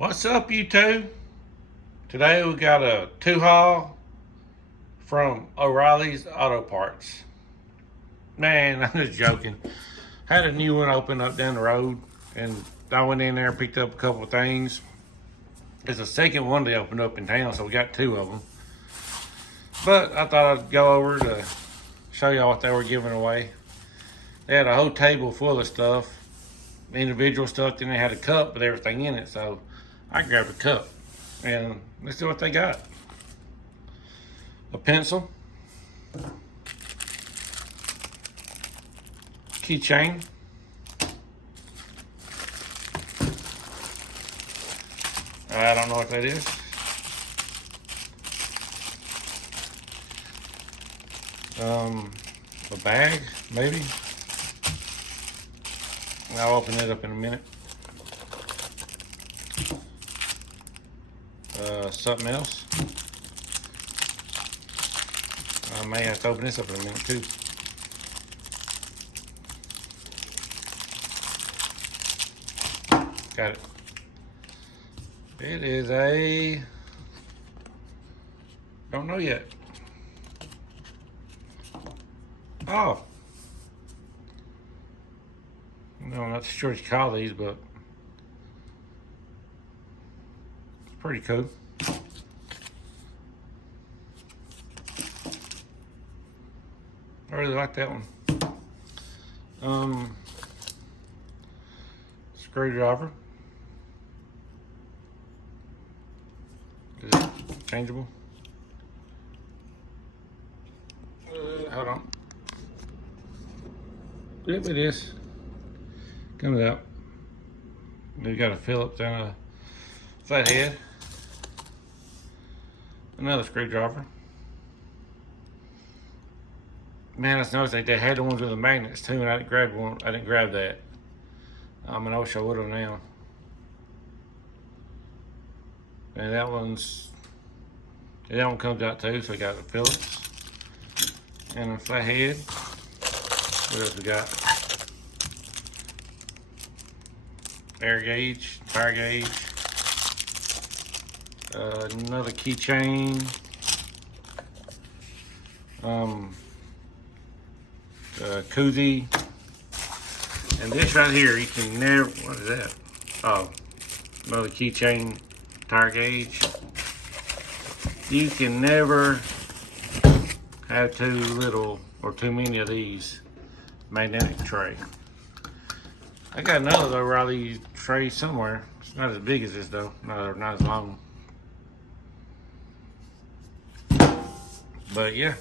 What's up, YouTube? Today we got a 2-haul from O'Reilly's Auto Parts. Man, I'm just joking. Had a new one open up down the road, and I went in there and picked up a couple of things. It's the second one they opened up in town, so we got two of them. But I thought I'd go over to show y'all what they were giving away. They had a whole table full of stuff, individual stuff, then they had a cup with everything in it, so I grabbed a cup, and let's see what they got. A pencil, keychain, I don't know what that is. A bag, maybe. I'll open it up in a minute. Something else. I may have to open this up in a minute too. Got it. It is a, don't know yet. Oh. No, I'm not sure what you call these, but it's pretty cool. I really like that one. Screwdriver. Is it changeable? Hold on. Yep, it is. Comes out. We've got a Phillips and a flathead. Another screwdriver. Man, I noticed that they had the ones with the magnets too, and I didn't grab one. I didn't grab that. And I wish I would have now. And that one comes out too. So we got a Phillips and a flathead. What else we got? Air gauge, fire gauge. Another keychain. Koozie. And this right here, you can never, what is that? Oh, another keychain, tire gauge. You can never have too little or too many of these magnetic tray. I got another O'Reilly tray somewhere. It's not as big as this though, not as long. But yeah,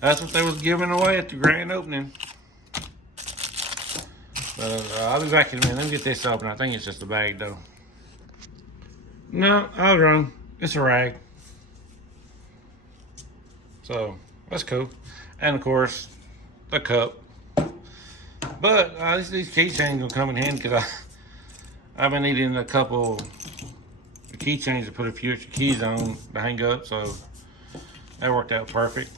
that's what they was giving away at the grand opening. I'll be back in a minute. Let me get this open. I think it's just a bag though. No, I was wrong. It's a rag. So that's cool. And of course, the cup. But these keychains will come in handy because I've been needing a couple keychains to put a few extra keys on to hang up. So that worked out perfect.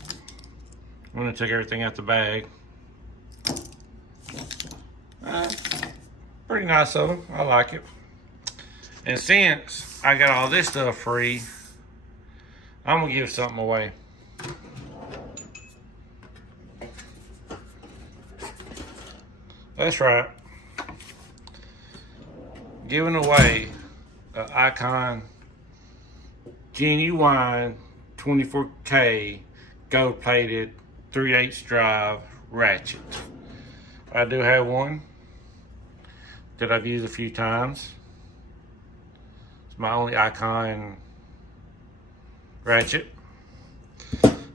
I'm gonna take everything out the bag. Pretty nice of them. I like it. And since I got all this stuff free, I'm gonna give something away. That's right. Giving away an Icon Genuine 24K gold plated 3/8 drive ratchet. I do have one that I've used a few times. It's my only Icon ratchet.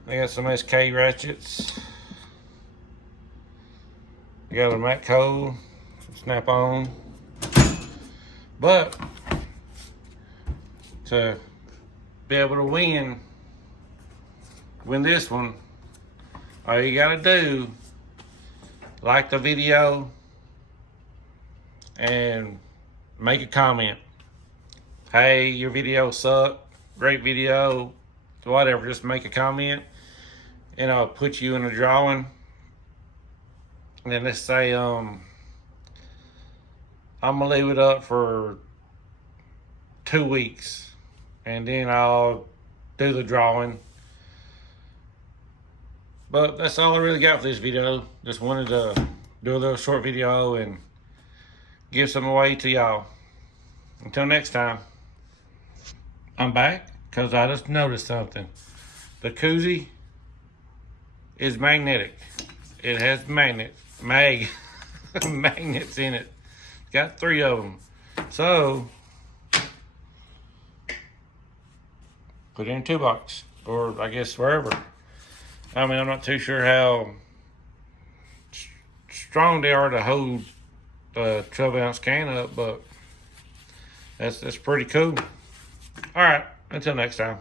I got some SK ratchets. I got a Matco, Snap-on. But to be able to win this one, all you gotta do, like the video and make a comment. Hey, your video sucked, great video, whatever, just make a comment and I'll put you in a drawing. And then let's say I'm gonna leave it up for 2 weeks, and then I'll do the drawing. But that's all I really got for this video. Just wanted to do a little short video and give some away to y'all. Until next time, I'm back because I just noticed something. The koozie is magnetic. It has magnets in it. It's got 3 of them. So put it in a 2-box, or I guess wherever. I mean, I'm not too sure how strong they are to hold the 12-ounce can up, but that's pretty cool. All right, until next time.